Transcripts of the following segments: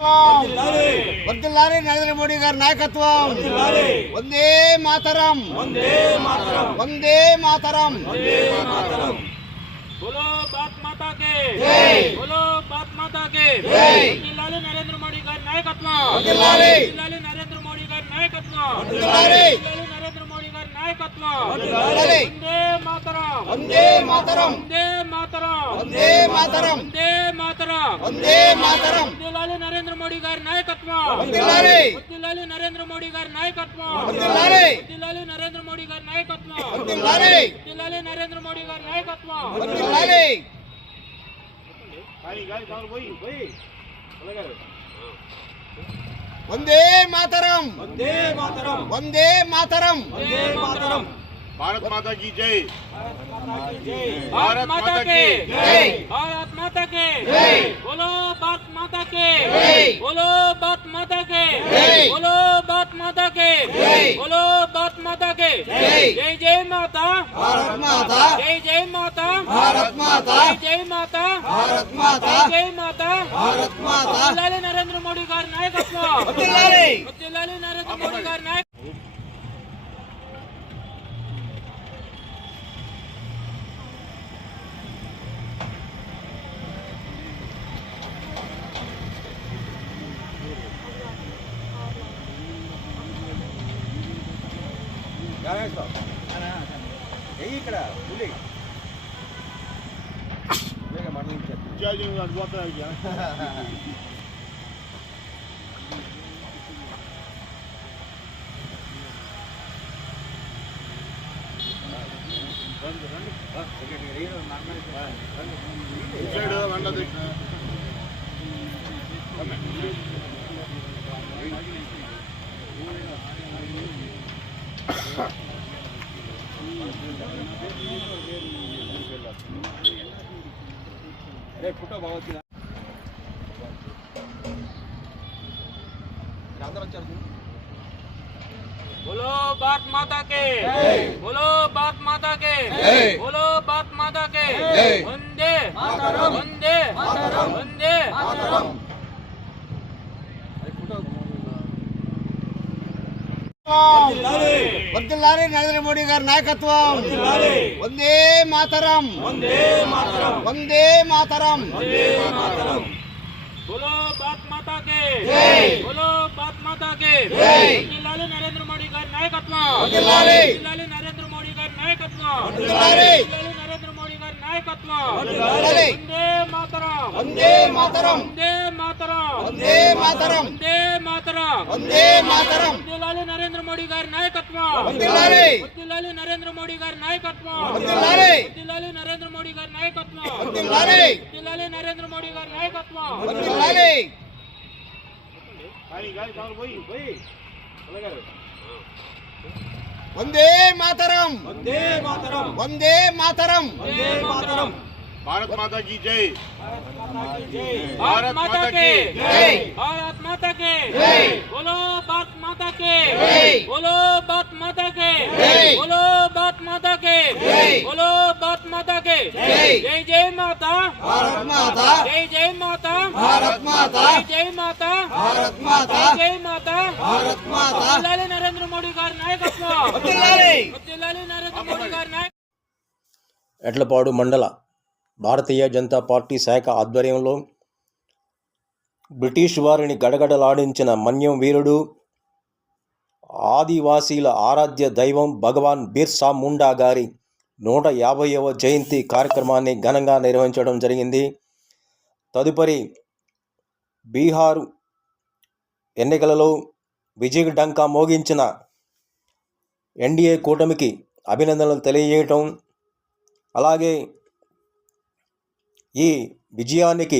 వర్ధిల్లాలి నరేంద్ర మోడీ గారి నాయకత్వం. వందే మాతరం, వందే మాతరం. बोलो भारत माता के जय, बोलो भारत माता के जय. వర్ధిల్లాలి నరేంద్ర మోడీ గారి నాయకత్వం. వర్ధిల్లాలి. వర్ధిల్లాలి నరేంద్ర మోడీ గారి నాయకత్వం. వర్ధిల్లాలి. వర్ధిల్లాలి నరేంద్ర మోడీ గారి నాయకత్వం. వర్ధిల్లాలి. వందే మాతరం, వందే మాతరం, వందే మాతరం, వందే మాతరం, వందే మాతరం. వందే మాతరం. వర్ధిల్లాలి నరేంద్ర మోడీ గారి నాయకత్వం. వర్ధిల్లాలి. వర్ధిల్లాలి నరేంద్ర మోడీ గారి నాయకత్వం. వర్ధిల్లాలి. వర్ధిల్లాలి నరేంద్ర మోడీ గారి నాయకత్వం. వర్ధిల్లాలి. వర్ధిల్లాలి నరేంద్ర మోడీ గారి నాయకత్వం. వర్ధిల్లాలి. వందే మాతరం, వందే మాతరం, వందే మాతరం. వందే మాతరం. भारत माता की जय, भारत माता के जय, भारत माता के जय. बोलो भारत माता के जय. बोलो भारत माता के जय. बोलो भारत माता के जय. बोलो भारत माता के जय. जय जय माता, భారత్ మాత, जय जय माता, భారత్ మాత, जय जय माता, భారత్ మాత, जय जय माता. భారత్ మాత. వర్ధిల్లాలి నరేంద్ర మోడీ గారి నాయకత్వం. వర్ధిల్లాలి. వర్ధిల్లాలి నరేంద్ర మోడీ గారి నాయకత్వం. ఇక్కడ పులి जय अडवाता है क्या? ఫోటో బాగా వచ్చిందా? అందరూ వచ్చారు. बोलो भारत माता के जय, बोलो भारत माता के जय, बोलो भारत माता के जय. वंदे मातरम, वंदे मातरम, वंदे మాతరం. వర్ధిల్లాలి నరేంద్ర మోడీ గారి నాయకత్వం. వందే మాతరం, వందే మాతరం, వందే మాతరం. వందే మాతరం. बोलो भारत माता के जय, बोलो भारत माता के जय. వర్ధిల్లాలి నరేంద్ర మోడీ గారి నాయకత్వం. వర్ధిల్లాలి. వర్ధిల్లాలి నరేంద్ర మోడీ గారి నాయకత్వం. వర్ధిల్లాలి. వర్ధిల్లాలి నరేంద్ర మోడీ గారి నాయకత్వం. వర్ధిల్లాలి. వందే మాతరం, వందే మాతరం, వందే మాతరం, వందే మాతరం, వందే మాతరం. వందే మాతరం. వర్ధిల్లాలి నరేంద్ర మోడీ గారి నాయకత్వం. వర్ధిల్లాలి. వర్ధిల్లాలి నరేంద్ర మోడీ గారి నాయకత్వం. వర్ధిల్లాలి. వర్ధిల్లాలి నరేంద్ర మోడీ గారి నాయకత్వం. వర్ధిల్లాలి. వర్ధిల్లాలి నరేంద్ర మోడీ గారి నాయకత్వం. వర్ధిల్లాలి. వందే మాతరం, వందే మాతరం, వందే మాతరం. వందే మాతరం. भारत माता की जय, भारत माता के जय, भारत माता के जय. बोलो भारत माता के जय. बोलो भारत माता के जय. बोलो भारत माता के जय. बोलो भारत माता के जय. जय जय माता, భారత్ మాత, जय जय माता, భారత్ మాత, जय जय माता, భారత్ మాత, जय जय माता. భారత్ మాత. వర్ధిల్లాలి నరేంద్ర మోడీ గారి నాయకత్వం. వర్ధిల్లాలి. వర్ధిల్లాలి నరేంద్ర మోడీ గారి నాయకత్వం. ఎడ్లపాడు మండల భారతీయ జనతా పార్టీ శాఖ ఆధ్వర్యంలో బ్రిటిష్ వారిని గడగడలాడించిన మన్యం వీరుడు, ఆదివాసీల ఆరాధ్య దైవం భగవాన్ బిర్సా ముండా గారి 150వ జయంతి కార్యక్రమాన్ని ఘనంగా నిర్వహించడం జరిగింది. తదుపరి బీహారు ఎన్నికలలో విజయ డంకా మోగించిన ఎన్డీఏ కూటమికి అభినందనలు తెలియజేయటం, అలాగే ఈ విజయానికి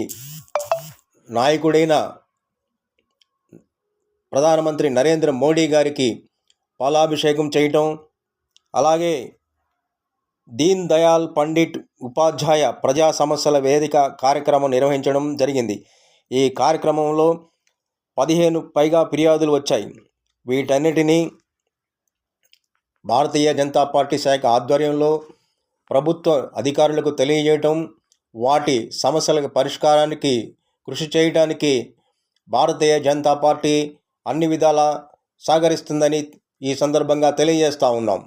నాయకుడైన ప్రధానమంత్రి నరేంద్ర మోడీ గారికి పాలాభిషేకం చేయటం, అలాగే దీన్ దయాళ్ పండిట్ ఉపాధ్యాయ ప్రజా సమస్యల వేదిక కార్యక్రమం నిర్వహించడం జరిగింది. ఈ కార్యక్రమంలో 15 పైగా ఫిర్యాదులు వచ్చాయి. వీటన్నిటినీ భారతీయ జనతా పార్టీ శాఖ ఆధ్వర్యంలో ప్రభుత్వ అధికారులకు తెలియజేయటం, వాటి సమస్యల పరిష్కారానికి కృషి చేయడానికి భారతీయ జనతా పార్టీ అన్ని విధాలా సహకరిస్తుందని ఈ సందర్భంగా తెలియజేస్తూ ఉన్నాం.